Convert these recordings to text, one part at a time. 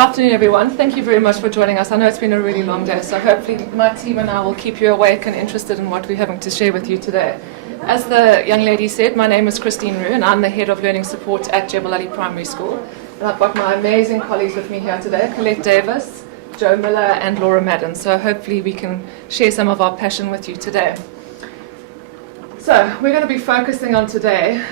afternoon, everyone. Thank you very much for joining us. I know it's been a really long day, so hopefully my team and I will keep you awake and interested in what we're having to share with you today. As the young lady said, my name is Christine Rue, and I'm the Head of Learning Support at Jebel Primary School. And I've got my amazing colleagues with me here today, Colette Davis, Joe Miller, and Laura Madden. So hopefully we can share some of our passion with you today. So we're going to be focusing on today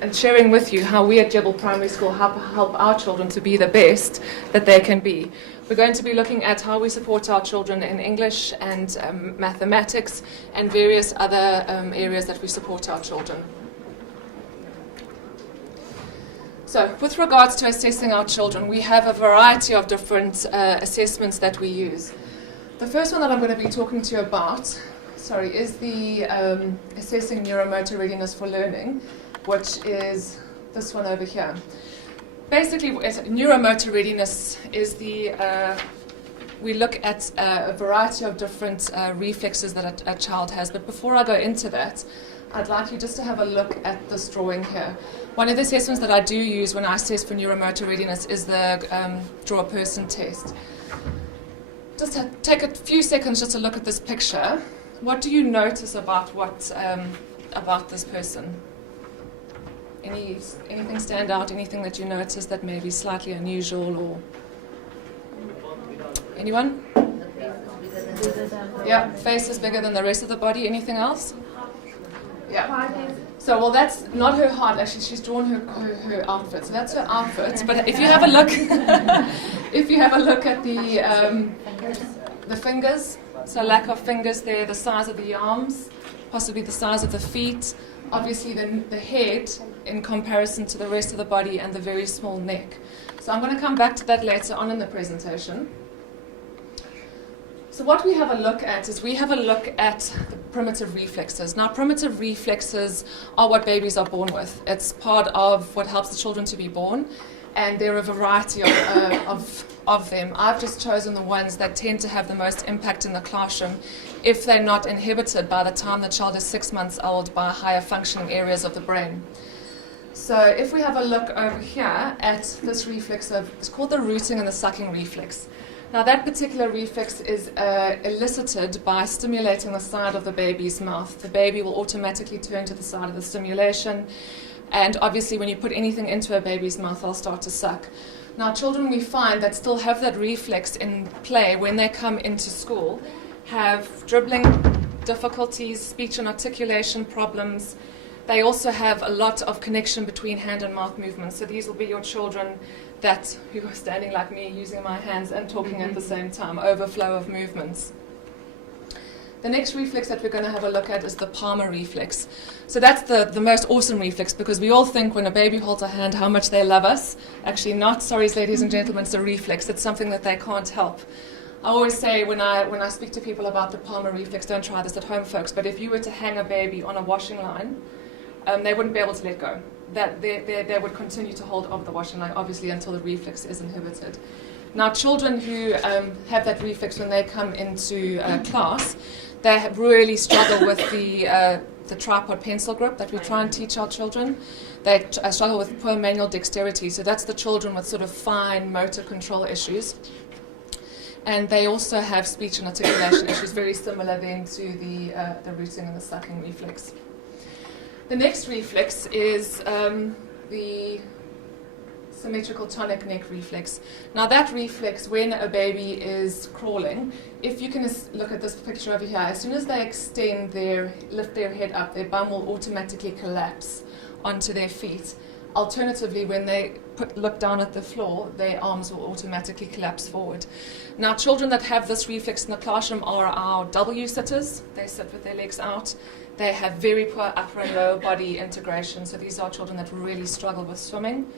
and sharing with you how we at Jebel Primary School help our children to be the best that they can be. We're going to be looking at how we support our children in English and mathematics and various other areas that we support our children. So with regards to assessing our children, we have a variety of different assessments that we use. The first one that I'm going to be talking to you about, is the assessing neuromotor readiness for learning, which is this one over here. Basically, neuromotor readiness is we look at a variety of different reflexes that a child has. But before I go into that, I'd like you just to have a look at this drawing here. One of the assessments that I do use when I assess for neuromotor readiness is the Draw a Person test. Just take a few seconds just to look at this picture. What do you notice about about this person? Anything stand out? Anything that you notice that may be slightly unusual, or anyone? Yeah, face is bigger than the rest of the body. Anything else? Yeah. So, well, that's not her heart. Actually, she's drawn her outfit. So that's her outfit. But if you have a look, at the fingers, so lack of fingers there, the size of the arms, possibly the size of the feet. Obviously the head in comparison to the rest of the body, and the very small neck. So I'm going to come back to that later on in the presentation. So what we have a look at is we have a look at the primitive reflexes. Now, primitive reflexes are what babies are born with. It's part of what helps the children to be born, and there are a variety of them. I've just chosen the ones that tend to have the most impact in the classroom if they're not inhibited by the time the child is 6 months old by higher functioning areas of the brain. So if we have a look over here at this reflex, it's called the rooting and the sucking reflex. Now that particular reflex is elicited by stimulating the side of the baby's mouth. The baby will automatically turn to the side of the stimulation, and obviously when you put anything into a baby's mouth, they'll start to suck. Now children we find that still have that reflex in play when they come into school have dribbling difficulties, speech and articulation problems. They also have a lot of connection between hand and mouth movements. So these will be your children who are standing like me, using my hands and talking at the same time, overflow of movements. The next reflex that we're going to have a look at is the palmar reflex. So that's the most awesome reflex, because we all think when a baby holds a hand how much they love us. Actually not, sorry ladies and gentlemen, it's a reflex. It's something that they can't help. I always say when I speak to people about the palmar reflex, don't try this at home, folks, but if you were to hang a baby on a washing line, they wouldn't be able to let go. They would continue to hold over the washing line, obviously, until the reflex is inhibited. Now, children who have that reflex when they come into class, they really struggle with the tripod pencil grip that we try and teach our children. They struggle with poor manual dexterity, so that's the children with sort of fine motor control issues. And they also have speech and articulation issues, very similar then to the rooting and the sucking reflex. The next reflex is the symmetrical tonic neck reflex. Now that reflex, when a baby is crawling, if you can look at this picture over here, as soon as they lift their head up, their bum will automatically collapse onto their feet. Alternatively, when they look down at the floor, their arms will automatically collapse forward. Now, children that have this reflex in the classroom are our W sitters. They sit with their legs out. They have very poor upper and lower body integration, so these are children that really struggle with swimming.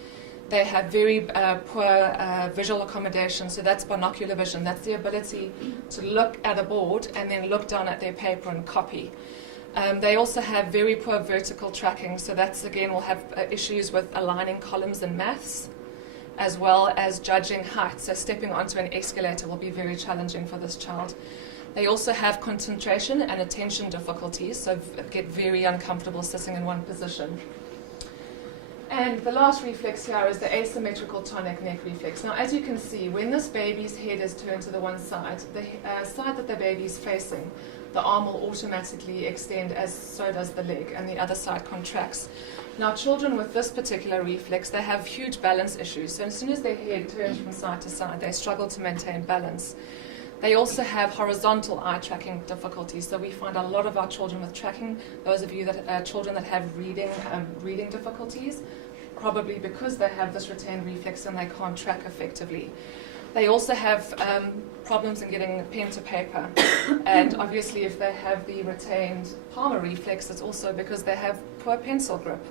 They have very poor visual accommodation, so that's binocular vision. That's the ability to look at a board and then look down at their paper and copy. They also have very poor vertical tracking, so that's again will have issues with aligning columns in maths, as well as judging height. So stepping onto an escalator will be very challenging for this child. They also have concentration and attention difficulties, so get very uncomfortable sitting in one position. And the last reflex here is the asymmetrical tonic neck reflex. Now, as you can see, when this baby's head is turned to the one side, the side that the baby is facing, the arm will automatically extend, as so does the leg, and the other side contracts. Now, children with this particular reflex, they have huge balance issues. So as soon as their head turns from side to side, they struggle to maintain balance. They also have horizontal eye tracking difficulties. So we find a lot of our children with tracking, those of you that children that have reading difficulties, probably because they have this retained reflex and they can't track effectively. They also have problems in getting pen to paper. And obviously if they have the retained palmar reflex, it's also because they have poor pencil grip.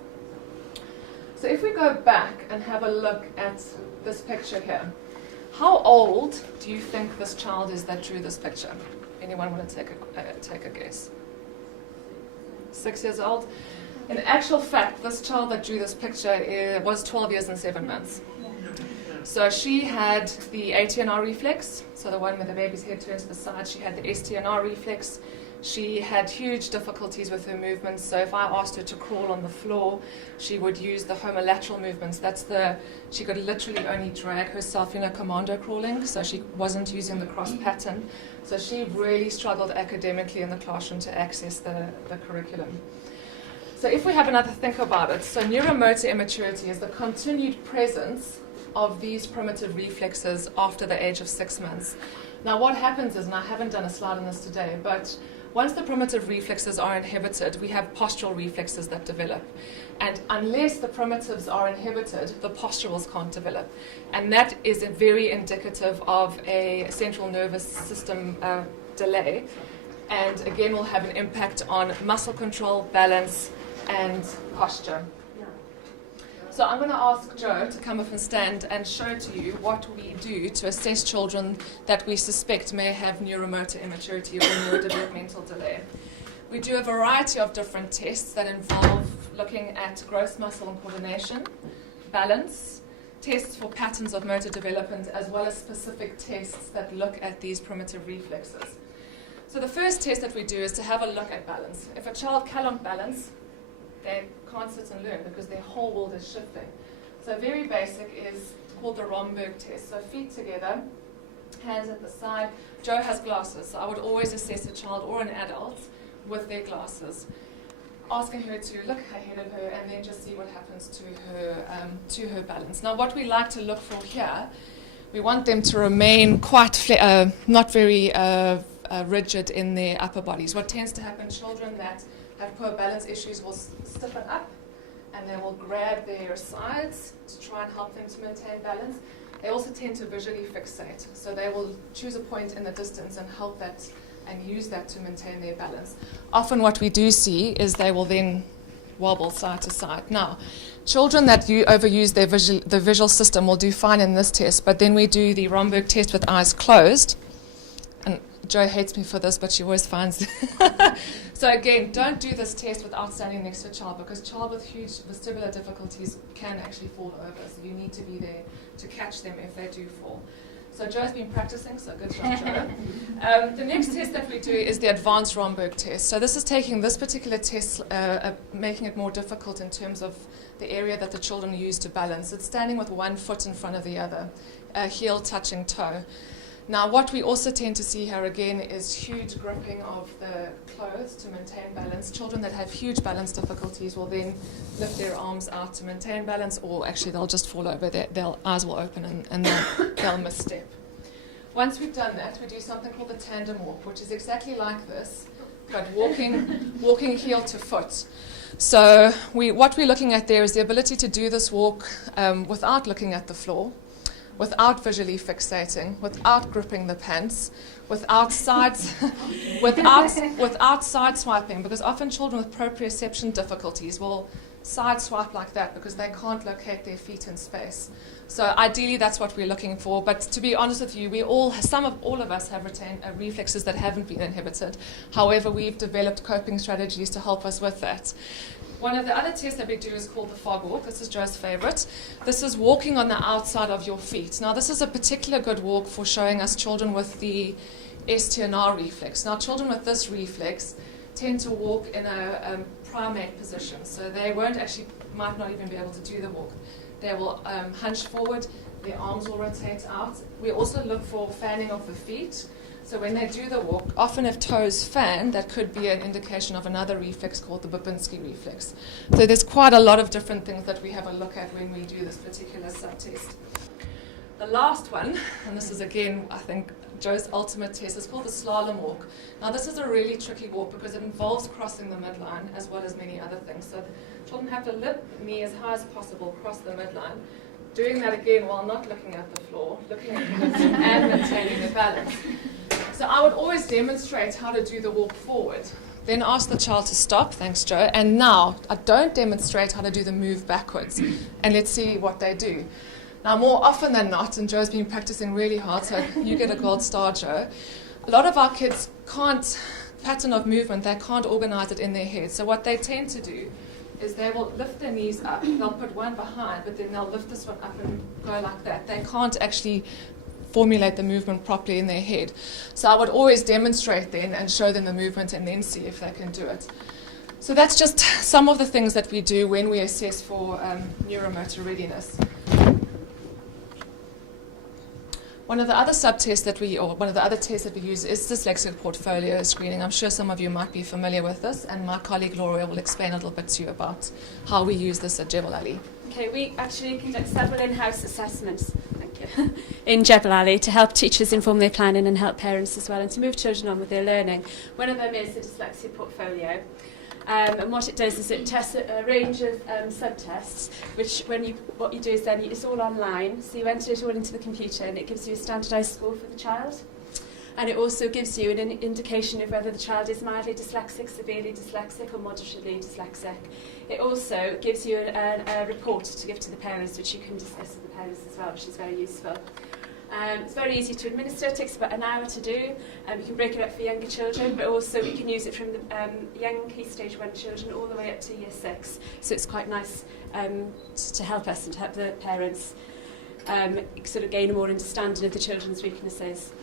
So if we go back and have a look at this picture here, how old do you think this child is that drew this picture? Anyone want to take a guess? 6 years old? In actual fact, this child that drew this picture was 12 years and 7 months. So she had the ATNR reflex, so the one where the baby's head turns to the side. She had the STNR reflex. She had huge difficulties with her movements, so if I asked her to crawl on the floor, she would use the homolateral movements. She could literally only drag herself in a commando crawling, so she wasn't using the cross pattern. So she really struggled academically in the classroom to access the curriculum. So if we have another think about it, so neuromotor immaturity is the continued presence of these primitive reflexes after the age of 6 months. Now what happens is, and I haven't done a slide on this today, but once the primitive reflexes are inhibited, we have postural reflexes that develop. And unless the primitives are inhibited, the posturals can't develop. And that is very indicative of a central nervous system delay. And again, will have an impact on muscle control, balance, and posture. So I'm going to ask Joe to come up and stand and show to you what we do to assess children that we suspect may have neuromotor immaturity or neurodevelopmental delay. We do a variety of different tests that involve looking at gross muscle and coordination, balance, tests for patterns of motor development, as well as specific tests that look at these primitive reflexes. So the first test that we do is to have a look at balance. If a child cannot balance, they can't sit and learn because their whole world is shifting. So very basic is called the Romberg test. So feet together, hands at the side. Joe has glasses, so I would always assess a child or an adult with their glasses, asking her to look ahead of her and then just see what happens to her balance. Now what we like to look for here, we want them to remain quite not very rigid in their upper bodies. What tends to happen, children that have poor balance issues will stiffen up and they will grab their sides to try and help them to maintain balance. They also tend to visually fixate, so they will choose a point in the distance and help that and use that to maintain their balance. Often what we do see is they will then wobble side to side. Now, children that overuse the visual system will do fine in this test, but then we do the Romberg test with eyes closed. And Joe hates me for this, but she always finds So again, don't do this test without standing next to a child, because child with huge vestibular difficulties can actually fall over, so you need to be there to catch them if they do fall. So Joe's been practicing, so good job, Joe. The next test that we do is the advanced Romberg test. So this is taking this particular test, making it more difficult in terms of the area that the children use to balance. It's standing with one foot in front of the other, heel touching toe. Now what we also tend to see here again is huge gripping of the clothes to maintain balance. Children that have huge balance difficulties will then lift their arms out to maintain balance, or actually they'll just fall over, their eyes will open and they'll misstep. Once we've done that, we do something called the tandem walk, which is exactly like this, but walking heel to foot. So what we're looking at there is the ability to do this walk without looking at the floor, without visually fixating, without gripping the pants, without side swiping, because often children with proprioception difficulties will side swipe like that because they can't locate their feet in space. So ideally that's what we're looking for, but to be honest with you, all of us have retained reflexes that haven't been inhibited. However, we've developed coping strategies to help us with that. One of the other tests that we do is called the fog walk. This is Joe's favorite. This is walking on the outside of your feet. Now, this is a particular good walk for showing us children with the STNR reflex. Now, children with this reflex tend to walk in a primate position. So they won't actually might not even be able to do the walk. They will hunch forward, their arms will rotate out. We also look for fanning of the feet. So when they do the walk, often if toes fan, that could be an indication of another reflex called the Babinski reflex. So there's quite a lot of different things that we have a look at when we do this particular subtest. The last one, and this is again, I think, Joe's ultimate test, is called the slalom walk. Now this is a really tricky walk because it involves crossing the midline as well as many other things. So children have to lift the knee as high as possible, cross the midline. Doing that again while not looking at the floor, looking at the hips and maintaining the balance. So I would always demonstrate how to do the walk forward. Then ask the child to stop, thanks Joe, and now I don't demonstrate how to do the move backwards. And let's see what they do. Now more often than not, and Joe's been practicing really hard, so you get a gold star, Joe, a lot of our kids can't, pattern of movement, they can't organize it in their head. So what they tend to do is they will lift their knees up, they'll put one behind, but then they'll lift this one up and go like that. They can't actually formulate the movement properly in their head. So I would always demonstrate then and show them the movement and then see if they can do it. So that's just some of the things that we do when we assess for neuromotor readiness. One of the other subtests that one of the other tests that we use is Dyslexia Portfolio screening. I'm sure some of you might be familiar with this, and my colleague Laura will explain a little bit to you about how we use this at Jebel. Okay, we actually conduct several in-house assessments in Jebel to help teachers inform their planning and help parents as well, and to move children on with their learning. One of them is the Dyslexia Portfolio. And what it does is it tests a range of subtests, which what you do is then it's all online, so you enter it all into the computer and it gives you a standardised score for the child. And it also gives you an indication of whether the child is mildly dyslexic, severely dyslexic or moderately dyslexic. It also gives you a report to give to the parents, which you can discuss with the parents as well, which is very useful. It's very easy to administer. It takes about an hour to do. We can break it up for younger children, but also we can use it from the young Key Stage 1 children all the way up to Year 6. So it's quite nice to help us and to help the parents sort of gain a more understanding of the children's weaknesses.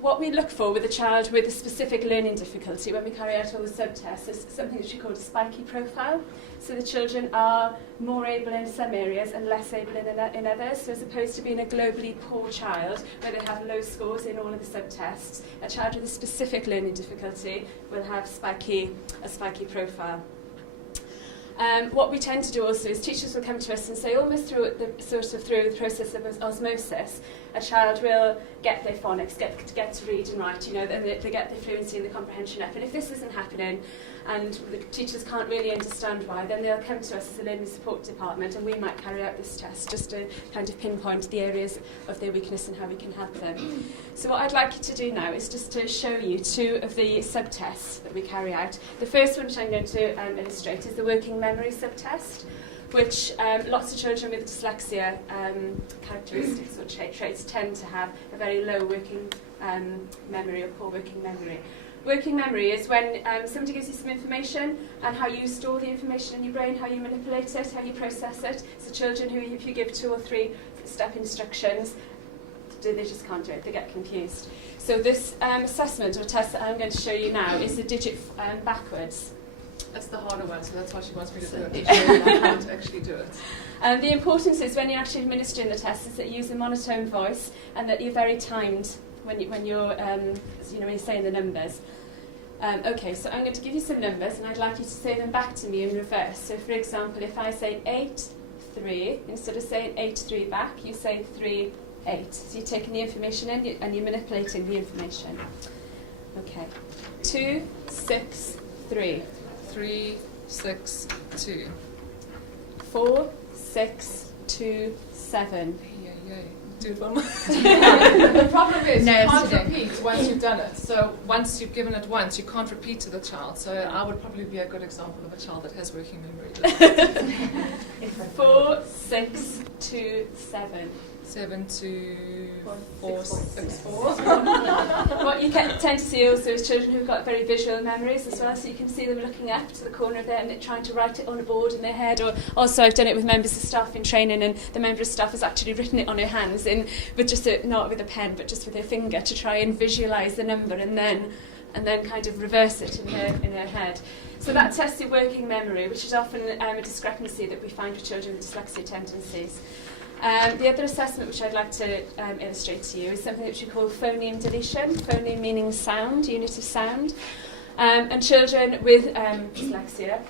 What we look for with a child with a specific learning difficulty when we carry out all the subtests is something which we call a spiky profile. So the children are more able in some areas and less able in others. So as opposed to being a globally poor child where they have low scores in all of the subtests, a child with a specific learning difficulty will have a spiky profile. What we tend to do also is teachers will come to us and say almost through the process of osmosis, a child will get their phonics, get to read and write, and they get their fluency and the comprehension up. And if this isn't happening and the teachers can't really understand why, then they'll come to us as a learning support department and we might carry out this test just to kind of pinpoint the areas of their weakness and how we can help them. So what I'd like you to do now is just to show you two of the subtests that we carry out. The first one which I'm going to illustrate is the working memory subtest, which lots of children with dyslexia characteristics or traits tend to have a very low working memory or poor working memory. Working memory is when somebody gives you some information and how you store the information in your brain, how you manipulate it, how you process it. So children who, if you give 2 or 3 step instructions, they just can't do it, they get confused. So this assessment or test that I'm going to show you now is the digit backwards. That's the harder one, so that's why she wants me to do it. I can't actually do it. The importance is when you're actually administering the test is that you use a monotone voice and that you're very timed when you're saying the numbers. Okay, so I'm going to give you some numbers and I'd like you to say them back to me in reverse. So for example, if I say 8, 3, instead of saying 8, 3 back, you say 3, 8. So you're taking the information in and you're manipulating the information. Okay. 2, 6, 3. 3, 6, 2. 4, 6, 2, 7. Yeah. Do it one more. The problem is you can't repeat once you've done it. So once you've given it once, you can't repeat to the child. So I would probably be a good example of a child that has working memory. 4, 6, 2, 7. 7, 2, 4, 6, 4. What you tend to see also is children who've got very visual memories as well, so you can see them looking up to the corner of them and trying to write it on a board in their head. Or also I've done it with members of staff in training, and the member of staff has actually written it on her hands, with just not with a pen but just with her finger, to try and visualise the number and then and then kind of reverse it in her head. So that tested working memory, which is often a discrepancy that we find with children with dyslexia tendencies. The other assessment which I'd like to illustrate to you is something which we call phoneme deletion, phoneme meaning sound, unit of sound. And children with dyslexia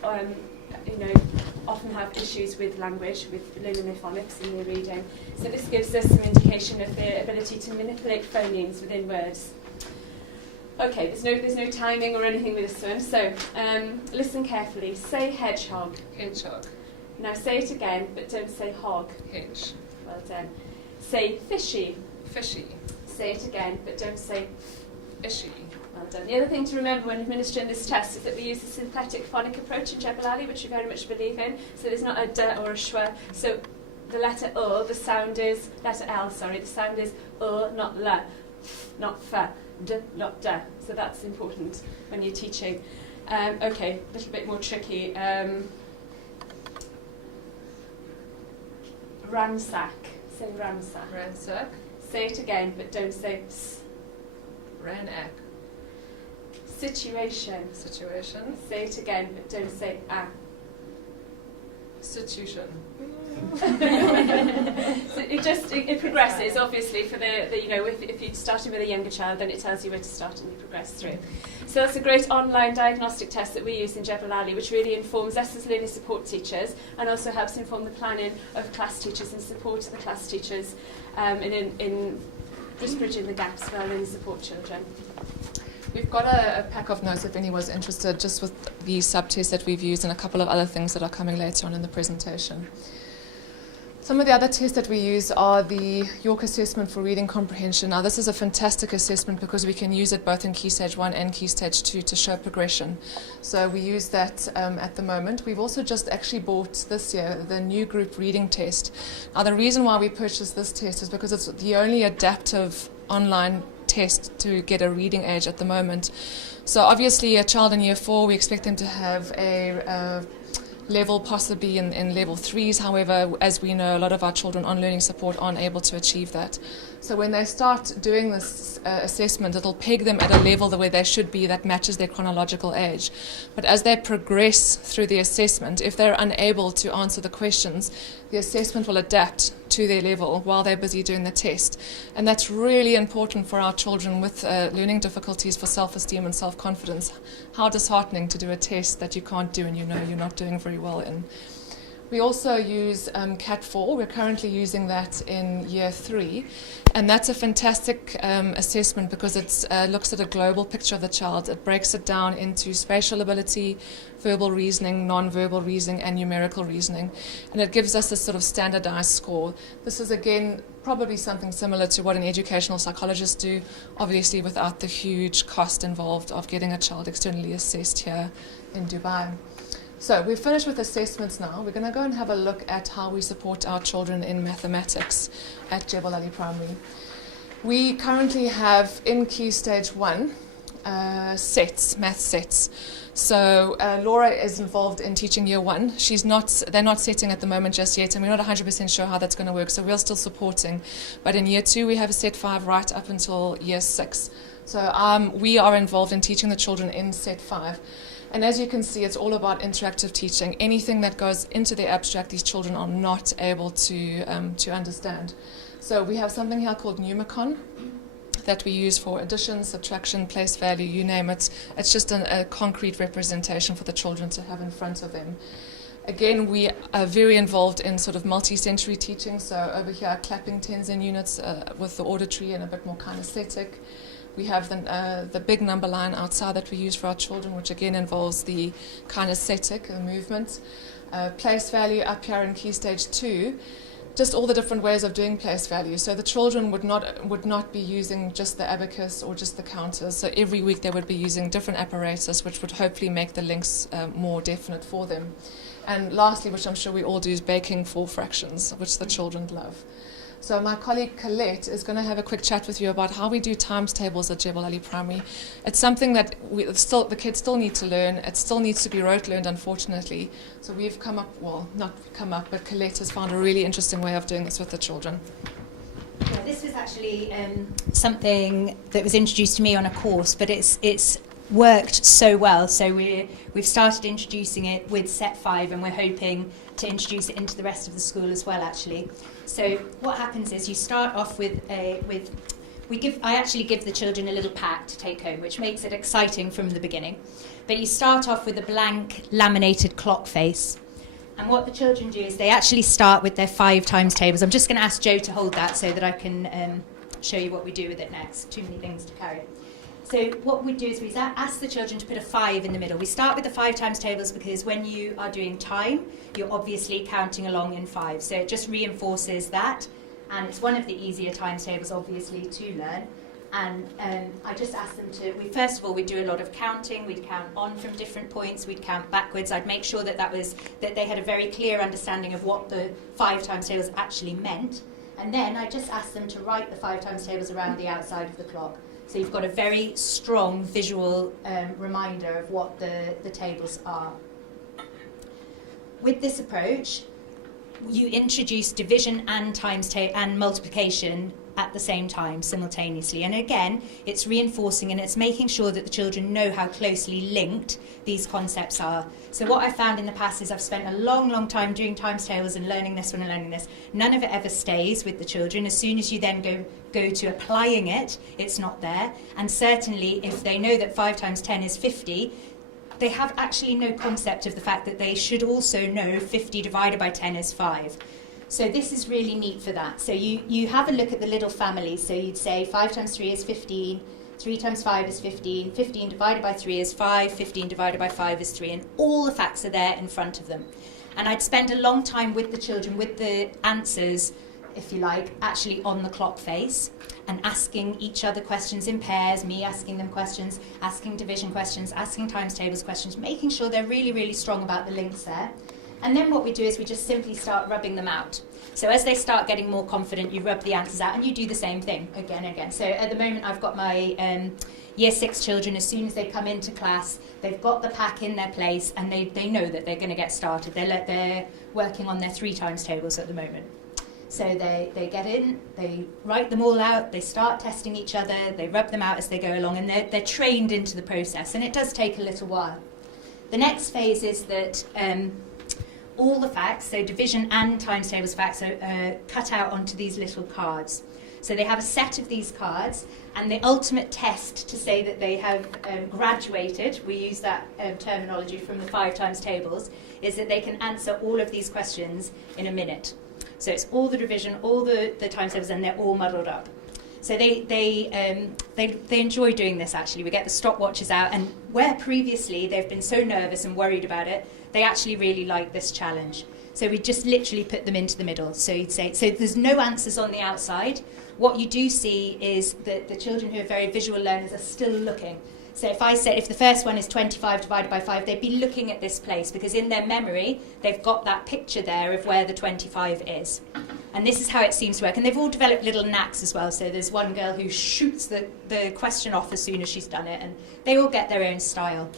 often have issues with language, with learning their phonics and their reading. So this gives us some indication of their ability to manipulate phonemes within words. Okay, there's no timing or anything with this one, so listen carefully. Say hedgehog. Hedgehog. Now say it again, but don't say hog. Hedge. Well done. Say fishy. Fishy. Say it again, but don't say Ishy. Well done. The other thing to remember when administering this test is that we use the synthetic approach in Jebel, which we very much believe in. So there's not a d or a schwa. So the letter O, the sound is, letter L, sorry, the sound is O, not L, not F, D, not D. So that's important when you're teaching. Okay, a little bit more tricky. Ransack. Say ransack. Ransack. Say it again, but don't say s. Ranak. Situation. Situation. Say it again, but don't say ah. Situation. So it progresses, obviously, for if you're starting with a younger child, then it tells you where to start and you progress through. So that's a great online diagnostic test that we use in Jebel, which really informs us as learning support teachers and also helps inform the planning of class teachers and support of the class teachers in just bridging the gaps for our learning support children. We've got a pack of notes if anyone's interested, just with the sub-tests that we've used and a couple of other things that are coming later on in the presentation. Some of the other tests that we use are the York Assessment for Reading Comprehension. Now, this is a fantastic assessment because we can use it both in Key Stage 1 and Key Stage 2 to show progression. So we use that at the moment. We've also just actually bought this year the new group reading test. Now, the reason why we purchased this test is because it's the only adaptive online test to get a reading age at the moment. So obviously a child in year 4, we expect them to have a level possibly in level 3s. However, as we know, a lot of our children on learning support aren't able to achieve that. So when they start doing this assessment, it'll peg them at a level where they should be that matches their chronological age. But as they progress through the assessment, if they're unable to answer the questions, the assessment will adapt to their level while they're busy doing the test. And that's really important for our children with learning difficulties for self-esteem and self-confidence. How disheartening to do a test that you can't do and you know you're not doing very well in. We also use CAT4. We're currently using that in year 3. And that's a fantastic assessment because it looks at a global picture of the child. It breaks it down into spatial ability, verbal reasoning, non-verbal reasoning, and numerical reasoning. And it gives us a sort of standardized score. This is, again, probably something similar to what an educational psychologist do, obviously without the huge cost involved of getting a child externally assessed here in Dubai. So we've finished with assessments now. We're going to go and have a look at how we support our children in mathematics at Jebel Ali Primary. We currently have in Key Stage 1 math sets. So Laura is involved in teaching year 1. They're not setting at the moment just yet, and we're not 100% sure how that's going to work, so we're still supporting. But in year 2, we have a set 5 right up until year 6. So we are involved in teaching the children in set 5. And as you can see, it's all about interactive teaching. Anything that goes into the abstract, these children are not able to understand. So we have something here called Numicon that we use for addition, subtraction, place value, you name it. It's just a concrete representation for the children to have in front of them. Again, we are very involved in sort of multi-sensory teaching. So over here, clapping tens and units with the auditory and a bit more kinesthetic. We have the big number line outside that we use for our children, which again involves the kinesthetic, the movement. Place value up here in Key Stage 2, just all the different ways of doing place value. So the children would not be using just the abacus or just the counters. So every week they would be using different apparatus, which would hopefully make the links more definite for them. And lastly, which I'm sure we all do, is baking for fractions, which the children love. So my colleague Colette is going to have a quick chat with you about how we do times tables at Jebel Ali Primary. It's something that the kids still need to learn. It still needs to be rote learned, unfortunately. So we've come up, well, not come up, but Colette has found a really interesting way of doing this with the children. Yeah, this was actually something that was introduced to me on a course, but it's worked so well. So we've started introducing it with set 5, and we're hoping to introduce it into the rest of the school as well, actually. So what happens is you start off I actually give the children a little pack to take home, which makes it exciting from the beginning. But you start off with a blank laminated clock face. And what the children do is they actually start with their 5 times tables. I'm just going to ask Joe to hold that so that I can show you what we do with it next. Too many things to carry. So what we do is we ask the children to put a 5 in the middle. We start with the 5 times tables because when you are doing time, you're obviously counting along in 5. So it just reinforces that. And it's one of the easier times tables, obviously, to learn. And I just asked them to, first of all, we'd do a lot of counting. We'd count on from different points. We'd count backwards. I'd make sure that they had a very clear understanding of what the 5 times tables actually meant. And then I just asked them to write the 5 times tables around the outside of the clock. So you've got a very strong visual reminder of what the tables are. With this approach, you introduce division and and multiplication at the same time, simultaneously. And again, it's reinforcing and it's making sure that the children know how closely linked these concepts are. So what I've found in the past is I've spent a long, long time doing times tables and learning this one and learning this. None of it ever stays with the children. As soon as you then go to applying it, it's not there. And certainly if they know that 5 times 10 is 50, they have actually no concept of the fact that they should also know 50 divided by 10 is 5. So this is really neat for that. So you have a look at the little families. So you'd say 5 times 3 is 15, 3 times 5 is 15, 15 divided by 3 is 5, 15 divided by 5 is 3, and all the facts are there in front of them. And I'd spend a long time with the children, with the answers, if you like, actually on the clock face, and asking each other questions in pairs, me asking them questions, asking division questions, asking times tables questions, making sure they're really, really strong about the links there. And then what we do is we just simply start rubbing them out. So as they start getting more confident, you rub the answers out and you do the same thing again and again. So at the moment I've got my Year 6 children, as soon as they come into class, they've got the pack in their place and they know that they're going to get started. They're working on their 3 times tables at the moment. So they get in, they write them all out, they start testing each other, they rub them out as they go along, and they're trained into the process, and it does take a little while. The next phase is that all the facts, so division and times tables facts, are cut out onto these little cards. So they have a set of these cards, and the ultimate test to say that they have graduated, we use that terminology from the 5 times tables, is that they can answer all of these questions in a minute. So it's all the division, all the times tables, and they're all muddled up. So they enjoy doing this, actually. We get the stopwatches out, and where previously they've been so nervous and worried about it, they actually really like this challenge. So we just literally put them into the middle. So you'd say, so there's no answers on the outside. What you do see is that the children who are very visual learners are still looking. So if I said, if the first one is 25 divided by 5, they'd be looking at this place because in their memory, they've got that picture there of where the 25 is. And this is how it seems to work. And they've all developed little knacks as well. So there's one girl who shoots the question off as soon as she's done it. And they all get their own style.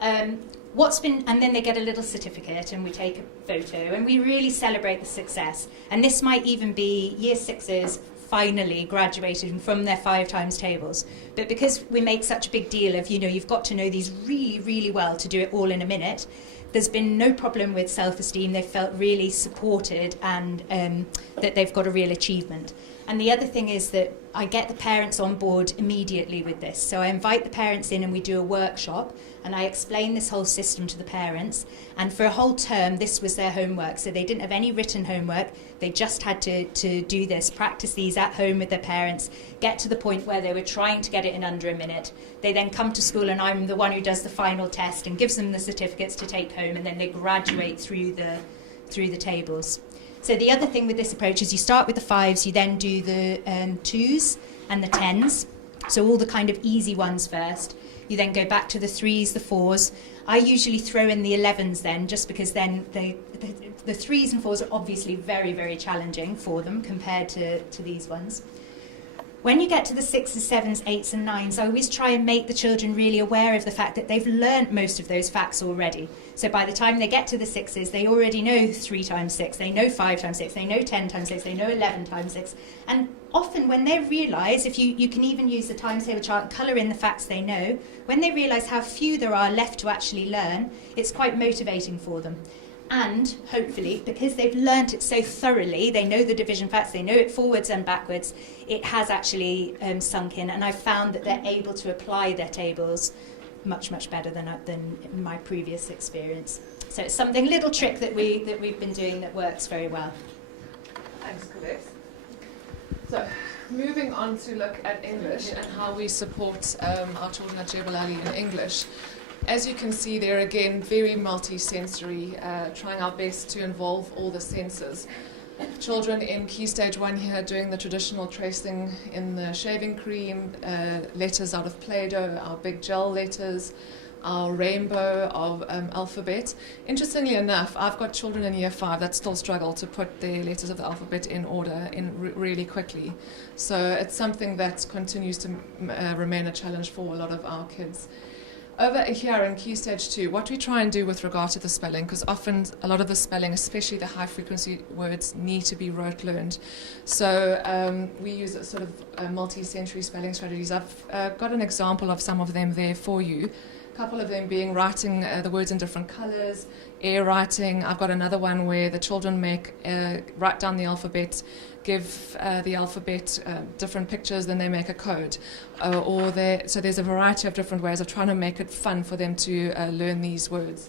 And then they get a little certificate and we take a photo and we really celebrate the success. And this might even be Year 6's finally graduated from their 5 times tables. But because we make such a big deal of, you've got to know these really, really well to do it all in a minute, there's been no problem with self-esteem. They've felt really supported and that they've got a real achievement. And the other thing is that I get the parents on board immediately with this. So I invite the parents in and we do a workshop and I explain this whole system to the parents. And for a whole term, this was their homework. So they didn't have any written homework. They just had to do this, practice these at home with their parents, get to the point where they were trying to get it in under a minute. They then come to school and I'm the one who does the final test and gives them the certificates to take home, and then they graduate through the tables. So the other thing with this approach is you start with the 5s, you then do the 2s and the 10s, so all the kind of easy ones first. You then go back to the 3s, the 4s. I usually throw in the 11s then, just because then the 3s and 4s are obviously very, very challenging for them compared to these ones. When you get to the 6s, 7s, 8s and 9s, I always try and make the children really aware of the fact that they've learnt most of those facts already. So by the time they get to the 6s, they already know 3 times 6, they know 5 times 6, they know 10 times 6, they know 11 times 6. And often when they realise, if you can even use the times table chart and colour in the facts they know, when they realise how few there are left to actually learn, it's quite motivating for them. And hopefully, because they've learnt it so thoroughly, they know the division facts, they know it forwards and backwards, it has actually sunk in. And I've found that they're able to apply their tables much, much better than in my previous experience. So it's something, little trick that we've been doing that works very well. Thanks, Colette. So, moving on to look at English and how we support our children at Jebel in English. As you can see, they're again very multi-sensory, trying our best to involve all the senses. Children in Key Stage 1 here doing the traditional tracing in the shaving cream, letters out of Play-Doh, our big gel letters, our rainbow of alphabet. Interestingly enough, I've got children in Year 5 that still struggle to put their letters of the alphabet in order really quickly. So it's something that continues to remain a challenge for a lot of our kids. Over here in Key Stage 2, what we try and do with regard to the spelling, because often a lot of the spelling, especially the high-frequency words, need to be rote-learned. So we use a sort of multi-sensory spelling strategies. I've got an example of some of them there for you. A couple of them being writing the words in different colours, air writing. I've got another one where the children write down the alphabet, give the alphabet different pictures, then they make a code. So there's a variety of different ways of trying to make it fun for them to learn these words.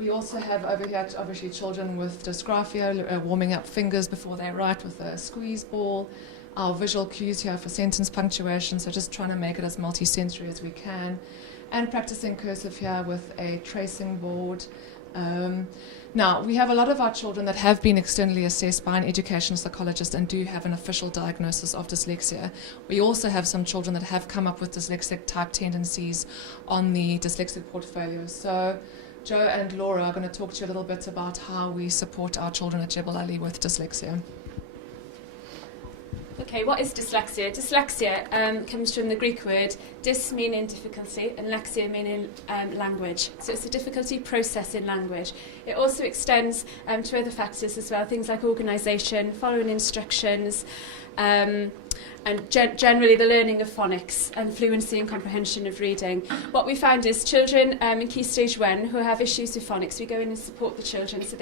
We also have over here, obviously, children with dysgraphia, warming up fingers before they write with a squeeze ball. Our visual cues here for sentence punctuation, so just trying to make it as multi-sensory as we can. And practicing cursive here with a tracing board. Now, we have a lot of our children that have been externally assessed by an educational psychologist and do have an official diagnosis of dyslexia. We also have some children that have come up with dyslexic type tendencies on the Dyslexia Portfolio. So Joe and Laura are going to talk to you a little bit about how we support our children at Jebel with dyslexia. Okay, what is dyslexia? Dyslexia comes from the Greek word dys meaning difficulty and lexia meaning language. So it's a difficulty processing language. It also extends to other factors as well, things like organisation, following instructions, and generally the learning of phonics and fluency and comprehension of reading. What we found is children in Key Stage 1 who have issues with phonics, we go in and support the children. So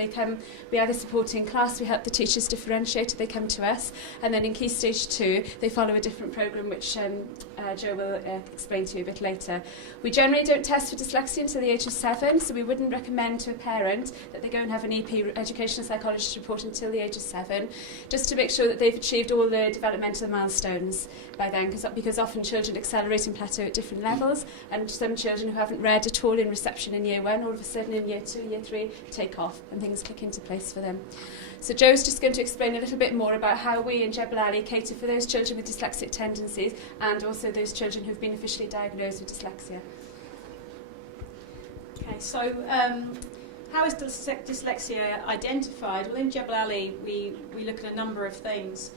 we either support in class, we help the teachers differentiate, they come to us, and then in Key Stage 2 they follow a different programme which Joe will explain to you a bit later. We generally don't test for dyslexia until the age of 7, so we wouldn't recommend to a parent that they go and have an EP, educational psychologist report, until the age of 7, just to make sure that they've achieved all the developmental milestones by then, because often children accelerate and plateau at different levels, and some children who haven't read at all in reception in Year 1, all of a sudden in Year 2, Year 3, take off and things click into place for them. So Joe's just going to explain a little bit more about how we in Jebel cater for those children with dyslexic tendencies and also those children who've been officially diagnosed with dyslexia. Okay, so how is dyslexia identified? Well, in Jebel we look at a number of things.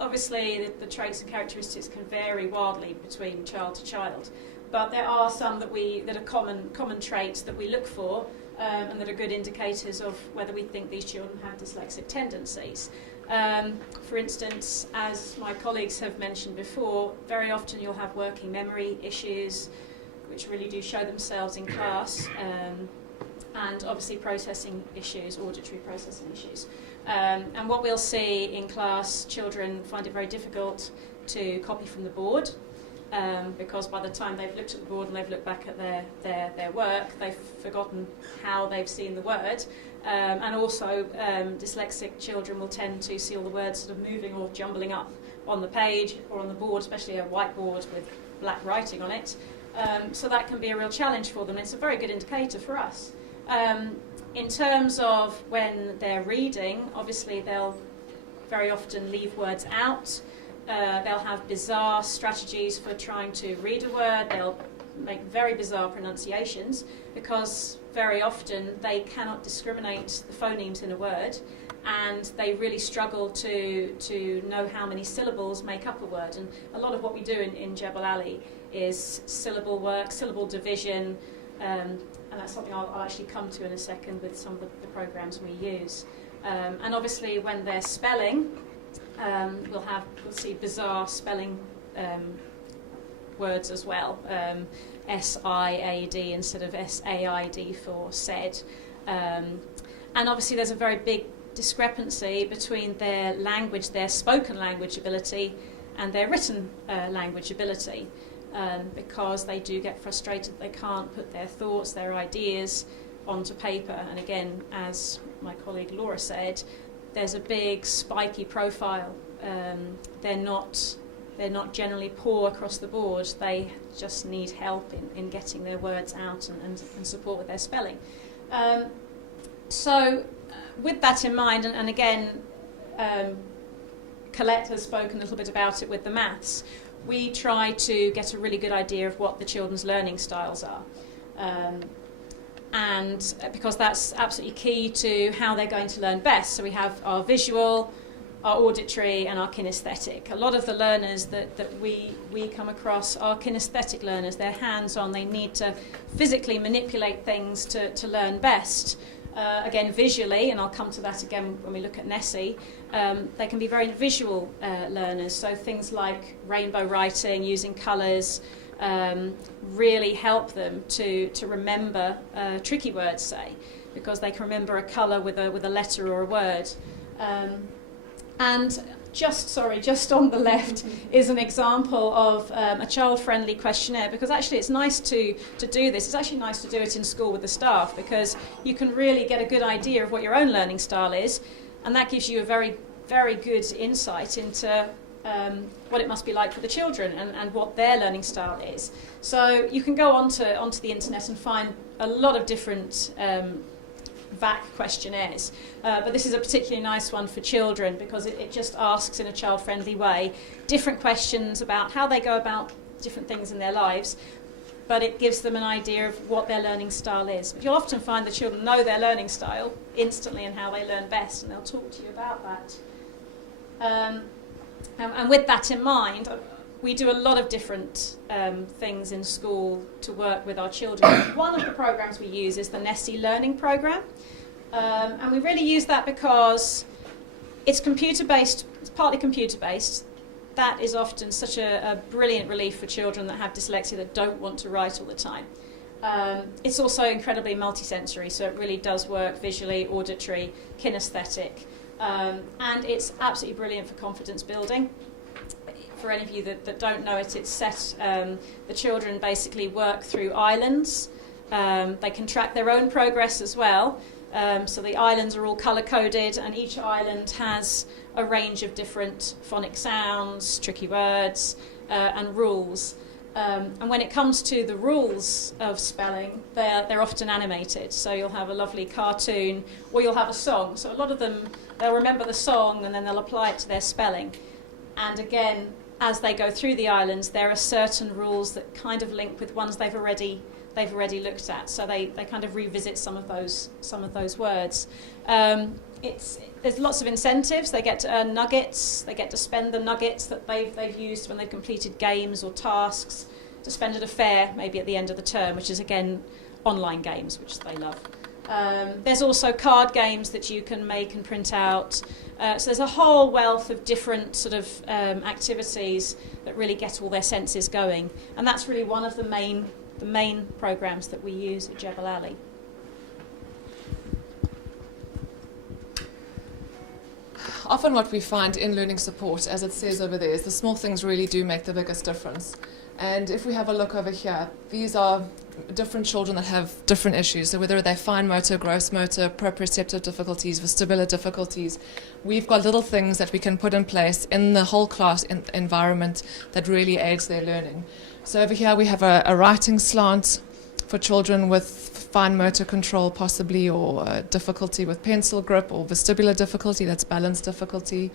Obviously, the traits and characteristics can vary wildly between child to child, but there are some that are common traits that we look for and that are good indicators of whether we think these children have dyslexic tendencies. For instance, as my colleagues have mentioned before, very often you'll have working memory issues, which really do show themselves in class, and obviously processing issues, auditory processing issues. And what we'll see in class, children find it very difficult to copy from the board, because by the time they've looked at the board and they've looked back at their work, they've forgotten how they've seen the word. And also, dyslexic children will tend to see all the words sort of moving or jumbling up on the page or on the board, especially a whiteboard with black writing on it. So that can be a real challenge for them. It's a very good indicator for us. In terms of when they're reading, obviously they'll very often leave words out. They'll have bizarre strategies for trying to read a word. They'll make very bizarre pronunciations because very often they cannot discriminate the phonemes in a word. and they really struggle to know how many syllables make up a word. And a lot of what we do in Jebel Ali is syllable work, syllable division, and that's something I'll actually come to in a second with some of the programs we use. And obviously when they're spelling, we'll see bizarre spelling words as well. S-I-A-D instead of S-A-I-D for said. And obviously there's a very big discrepancy between their language, their spoken language ability, and their written language ability, because they do get frustrated. They can't put their thoughts, their ideas onto paper. And again, as my colleague Laura said, there's a big spiky profile. They're not generally poor across the board. They just need help in getting their words out and support with their spelling. So with that in mind, and again, Colette has spoken a little bit about it with the maths, we try to get a really good idea of what the children's learning styles are. And because that's absolutely key to how they're going to learn best. So we have our visual, our auditory and our kinesthetic. A lot of the learners that we come across are kinesthetic learners. They're hands-on. They need to physically manipulate things to learn best. Again, visually, and I'll come to that again when we look at Nessie, they can be very visual learners. So things like rainbow writing, using colours, really help them to remember tricky words, say, because they can remember a colour with a letter or a word. And just on the left is an example of a child-friendly questionnaire, because actually it's nice to do this. It's actually nice to do it in school with the staff, because you can really get a good idea of what your own learning style is, and that gives you a very, very good insight into what it must be like for the children and what their learning style is. So you can go onto the internet and find a lot of different VAC questionnaires, but this is a particularly nice one for children because it just asks in a child-friendly way different questions about how they go about different things in their lives, but it gives them an idea of what their learning style is. But you'll often find the children know their learning style instantly and how they learn best, and they'll talk to you about that. And with that in mind, we do a lot of different things in school to work with our children. One of the programs we use is the Nessie Learning Program. And we really use that because it's computer-based, it's partly computer-based. That is often such a brilliant relief for children that have dyslexia that don't want to write all the time. It's also incredibly multisensory, so it really does work visually, auditory, kinesthetic. And it's absolutely brilliant for confidence building. For any of you that don't know it, it's set, the children basically work through islands. They can track their own progress as well. So the islands are all colour-coded, and each island has a range of different phonic sounds, tricky words, and rules. And when it comes to the rules of spelling, they're often animated. So you'll have a lovely cartoon, or you'll have a song. So a lot of them, they'll remember the song, and then they'll apply it to their spelling. And again, as they go through the islands, there are certain rules that kind of link with ones they've already looked at. So they kind of revisit some of those words. There's lots of incentives. They get to earn nuggets. They get to spend the nuggets that they've used when they've completed games or tasks to spend at a fair, maybe at the end of the term, which is again online games, which they love. There's also card games that you can make and print out. So there's a whole wealth of different sort of activities that really get all their senses going, and that's really one of the main programs that we use at Jebel Ali. Often what we find in learning support, as it says over there, is the small things really do make the biggest difference. And if we have a look over here, these are different children that have different issues. So whether they're fine motor, gross motor, proprioceptive difficulties, vestibular difficulties, we've got little things that we can put in place in the whole class environment that really aids their learning. So over here we have a writing slant for children with fine motor control possibly, or difficulty with pencil grip, or vestibular difficulty, that's balance difficulty.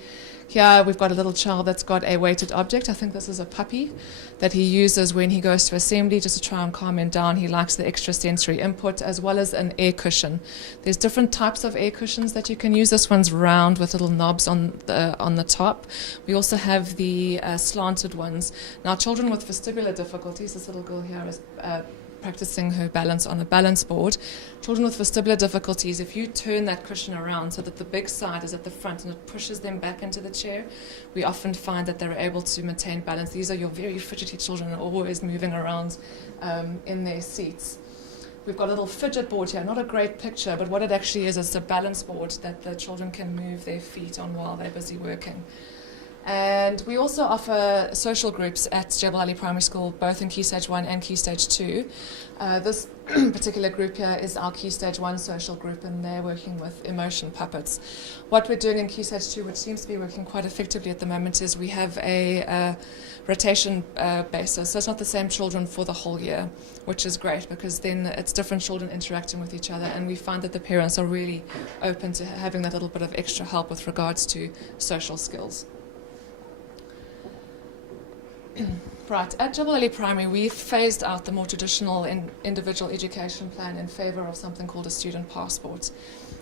Here we've got a little child that's got a weighted object. I think this is a puppy that he uses when he goes to assembly just to try and calm him down. He likes the extra sensory input, as well as an air cushion. There's different types of air cushions that you can use. This one's round with little knobs on the top. We also have the slanted ones. Now, children with vestibular difficulties, this little girl here is practicing her balance on a balance board. Children with vestibular difficulties, if you turn that cushion around so that the big side is at the front and it pushes them back into the chair, we often find that they're able to maintain balance. These are your very fidgety children, always moving around in their seats. We've got a little fidget board here, not a great picture, but what it actually is a balance board that the children can move their feet on while they're busy working. And we also offer social groups at Jebel Ali Primary School, both in Key Stage 1 and Key Stage 2. This particular group here is our Key Stage 1 social group, and they're working with emotion puppets. What we're doing in Key Stage 2, which seems to be working quite effectively at the moment, is we have a rotation basis. So it's not the same children for the whole year, which is great because then it's different children interacting with each other, and we find that the parents are really open to having that little bit of extra help with regards to social skills. Right, at Jebel Ali Primary, we've phased out the more traditional individual education plan in favour of something called a student passport.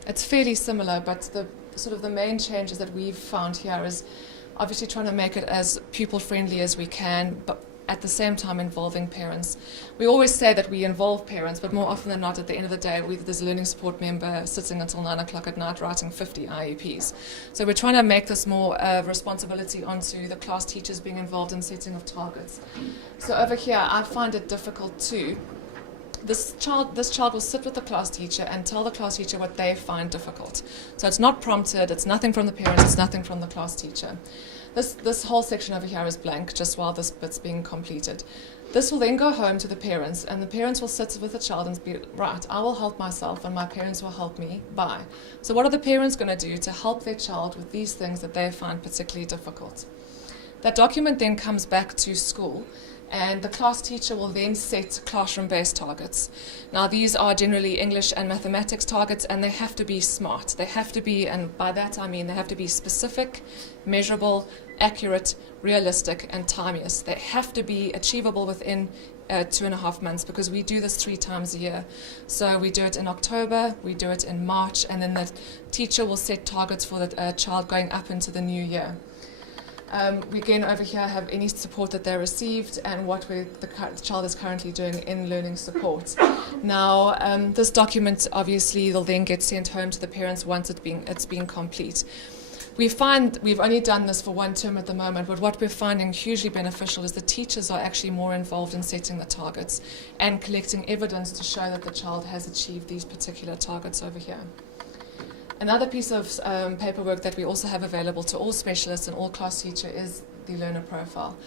It's fairly similar, but the main changes that we've found here is obviously trying to make it as pupil-friendly as we can, but at the same time involving parents. We always say that we involve parents, but more often than not, at the end of the day, there's a learning support member sitting until 9 o'clock at night writing 50 IEPs. So we're trying to make this more responsibility onto the class teachers being involved in setting of targets. So over here, I find it difficult too. This child will sit with the class teacher and tell the class teacher what they find difficult. So it's not prompted, it's nothing from the parents, it's nothing from the class teacher. This whole section over here is blank just while this bit's being completed. This will then go home to the parents, and the parents will sit with the child and be, right, I will help myself and my parents will help me, bye. So what are the parents going to do to help their child with these things that they find particularly difficult? That document then comes back to school, and the class teacher will then set classroom-based targets. Now, these are generally English and mathematics targets, and they have to be smart. They have to be, and by that I mean they have to be specific, measurable, accurate, realistic, and timeous. They have to be achievable within 2.5 months, because we do this 3 times a year. So we do it in October, we do it in March, and then the teacher will set targets for the child going up into the new year. We again over here have any support that they received and what the child is currently doing in learning support. Now, this document obviously will then get sent home to the parents once it's been complete. We find we've only done this for 1 term at the moment, but what we're finding hugely beneficial is the teachers are actually more involved in setting the targets and collecting evidence to show that the child has achieved these particular targets over here. Another piece of paperwork that we also have available to all specialists and all class teachers is the learner profile.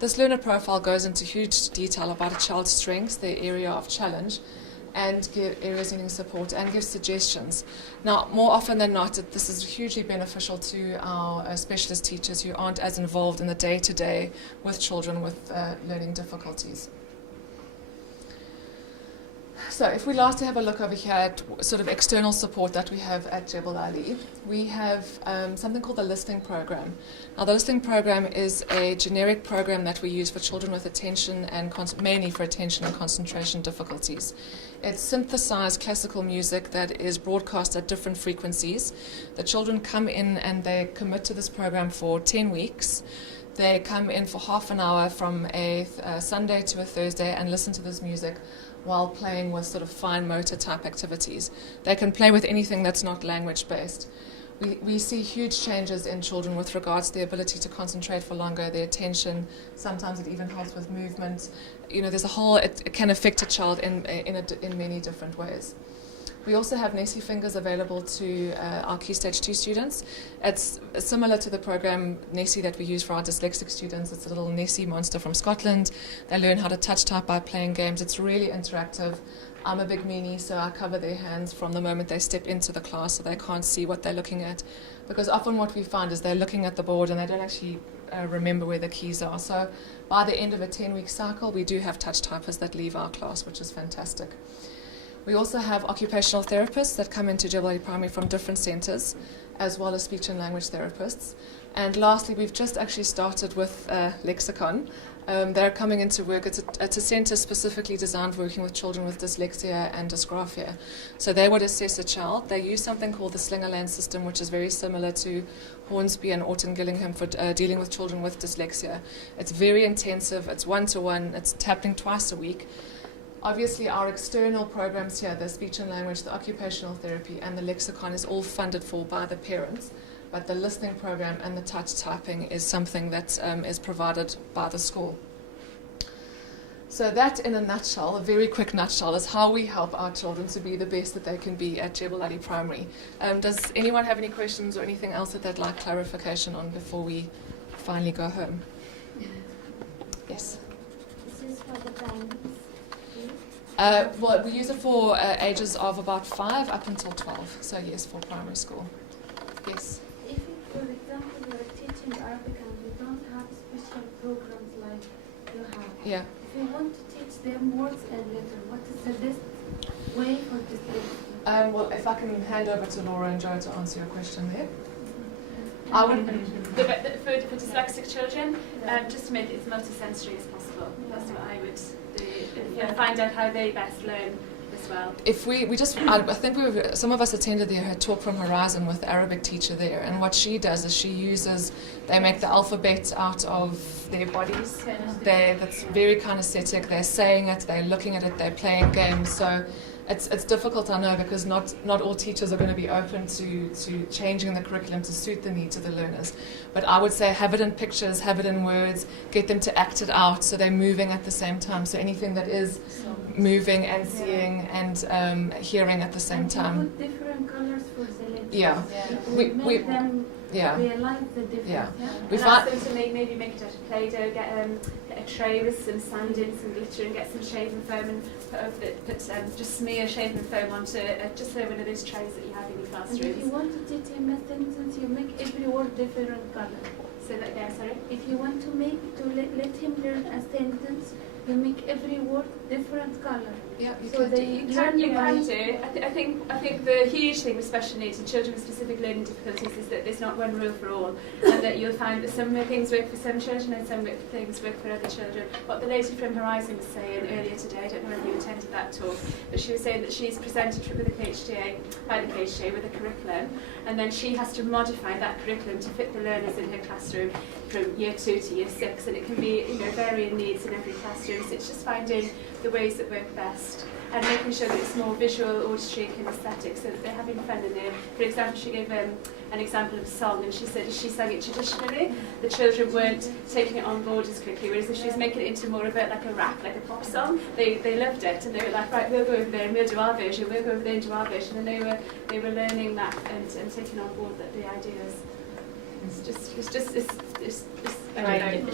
This learner profile goes into huge detail about a child's strengths, their area of challenge, and give areas needing support, and give suggestions. Now, more often than not, this is hugely beneficial to our specialist teachers who aren't as involved in the day-to-day with children with learning difficulties. So if we lastly have a look over here at sort of external support that we have at Jebel Ali, we have something called the Listening Program. Now, the Listening Program is a generic program that we use for children with attention and mainly for attention and concentration difficulties. It's synthesized classical music that is broadcast at different frequencies. The children come in and they commit to this program for 10 weeks. They come in for half an hour from a Sunday to a Thursday and listen to this music while playing with sort of fine motor type activities. They can play with anything that's not language based. We see huge changes in children with regards to their ability to concentrate for longer, their attention. Sometimes it even helps with movement. You know, it can affect a child in many different ways. We also have Nessie Fingers available to our Key Stage 2 students. It's similar to the program Nessie that we use for our dyslexic students. It's a little Nessie monster from Scotland. They learn how to touch type by playing games. It's really interactive. I'm a big meanie, so I cover their hands from the moment they step into the class so they can't see what they're looking at. Because often what we find is they're looking at the board and they don't actually remember where the keys are. So by the end of a 10-week cycle, we do have touch typists that leave our class, which is fantastic. We also have occupational therapists that come into Jebel Ali Primary from different centres, as well as speech and language therapists. And lastly, we've just actually started with Lexicon. They're coming into work. It's a centre specifically designed for working with children with dyslexia and dysgraphia. So they would assess a child. They use something called the Slingerland system, which is very similar to Hornsby and Orton Gillingham for dealing with children with dyslexia. It's very intensive. It's one-to-one. It's happening twice a week. Obviously, our external programs here, the speech and language, the occupational therapy, and the lexicon is all funded for by the parents. But the listening program and the touch typing is something that is provided by the school. So that, in a nutshell, a very quick nutshell, is how we help our children to be the best that they can be at Jebel Ali Primary. Does anyone have any questions or anything else that they'd like clarification on before we finally go home? Yes? This is for the timings. Well, we use it for ages of about 5 up until 12. So yes, for primary school. Yes? If, for example, you are teaching Arabic and you don't have special programs like you have, Yeah. if you want to teach them words and letters, what is the best way for this? Well, if I can hand over to Laura and Joe to answer your question there. I would. For dyslexic children, just to make it as multisensory as possible. That's what I would do. Find out how they best learn as well. If we just, I think some of us attended her talk from Horizon with the Arabic teacher there, and what she does is they make the alphabet out of their bodies. That's very kinesthetic. They're saying it, they're looking at it, they're playing games. So it's difficult, I know, because not all teachers are going to be open to changing the curriculum to suit the needs of the learners. But I would say have it in pictures, have it in words, get them to act it out so they're moving at the same time. So anything that is moving and seeing and hearing at the same time. Put different colors for the letters. Yeah. We make them realize the difference. Yeah. And ask them to maybe make it out of Play-Doh, get a tray with some sand in, some glitter, and get some shaving foam and just smear shaving foam onto just one of those trays that you have in your classrooms. And if you want to teach him a sentence, you make every word different color. Say that again, sorry? If you want to let him learn a sentence, you make every word different color. Yeah, you So can do. they You learn can do. I think the huge thing with special needs and children with specific learning difficulties is that there's not one rule for all, and that you'll find that some things work for some children and some things work for other children. What the lady from Horizon was saying earlier today, I don't know whether you attended that talk, but she was saying that she's presented with the KHDA with a curriculum, and then she has to modify that curriculum to fit the learners in her classroom from year 2 to year 6, and it can be varying needs in every classroom. So it's just finding the ways that work best and making sure that it's more visual, auditory, kinesthetic, so that they're having fun in there. For example, she gave an example of a song, and she said as she sang it traditionally, the children weren't taking it on board as quickly, whereas if she was making it into more of like a rap, like a pop song, they loved it, and they were like, right, we'll go over there and we'll do our version, we'll go over there and do our version, and they were learning that and taking on board the ideas. It's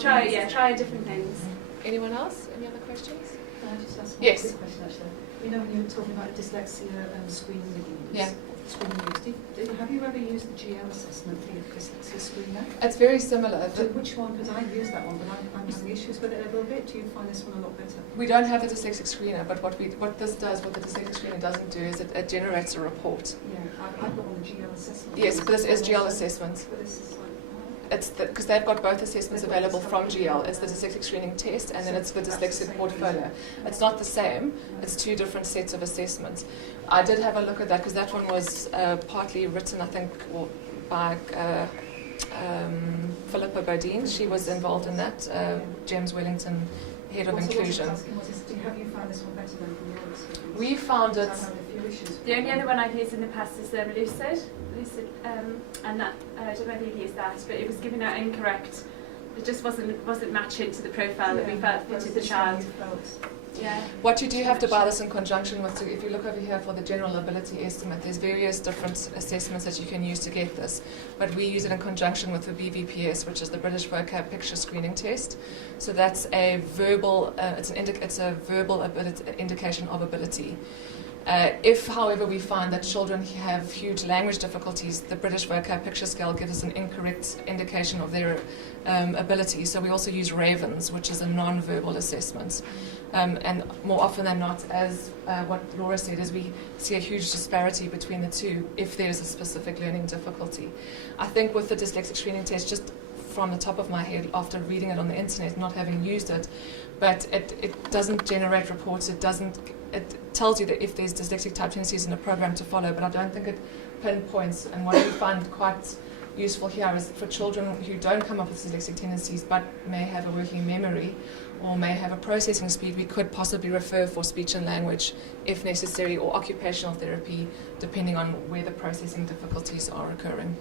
try different things. Anyone else? Any other questions? Can I just ask one Yes. quick question, actually? You know, when you were talking about dyslexia screening that you use, have you ever used the GL assessment for your dyslexia screener? It's very similar. Which one? Because I've used that one, but I'm having issues with it a little bit. Do you find this one a lot better? We don't have a dyslexic screener, but what the dyslexic screener doesn't do is it generates a report. Yeah, I've got one, the GL assessment. Yes, but this is GL assessment. But this is like, It's because they've got both assessments available from GL. It's the dyslexic screening test, and then it's the Dyslexia Portfolio. It's not the same. It's 2 different sets of assessments. I did have a look at that because that one was partly written, I think, by Philippa Bodine. She was involved in that. James Wellington, head of inclusion. Have you found this one better than yours? We found it. The only other one I've used in the past is Lucid, and that I don't know if you've used that, but it was giving out incorrect. It just wasn't matching to the profile that we felt fitted the child. Yeah. What you do have to buy this in conjunction with, if you look over here for the general ability estimate, there's various different assessments that you can use to get this, but we use it in conjunction with the BVPS, which is the British Vocab Picture Screening Test. So that's a verbal, it's a verbal indication of ability. If, however, we find that children have huge language difficulties, the British Vocab Picture Scale gives us an incorrect indication of their ability. So we also use RAVENS, which is a non-verbal assessment. And more often than not, as what Laura said, is we see a huge disparity between the two if there's a specific learning difficulty. I think with the dyslexic screening test, just from the top of my head, after reading it on the internet, not having used it, but it doesn't generate reports, it tells you that if there's dyslexic type tendencies in a program to follow, but I don't think it pinpoints. And what we find quite useful here is for children who don't come up with dyslexic tendencies but may have a working memory or may have a processing speed, we could possibly refer for speech and language if necessary, or occupational therapy, depending on where the processing difficulties are occurring.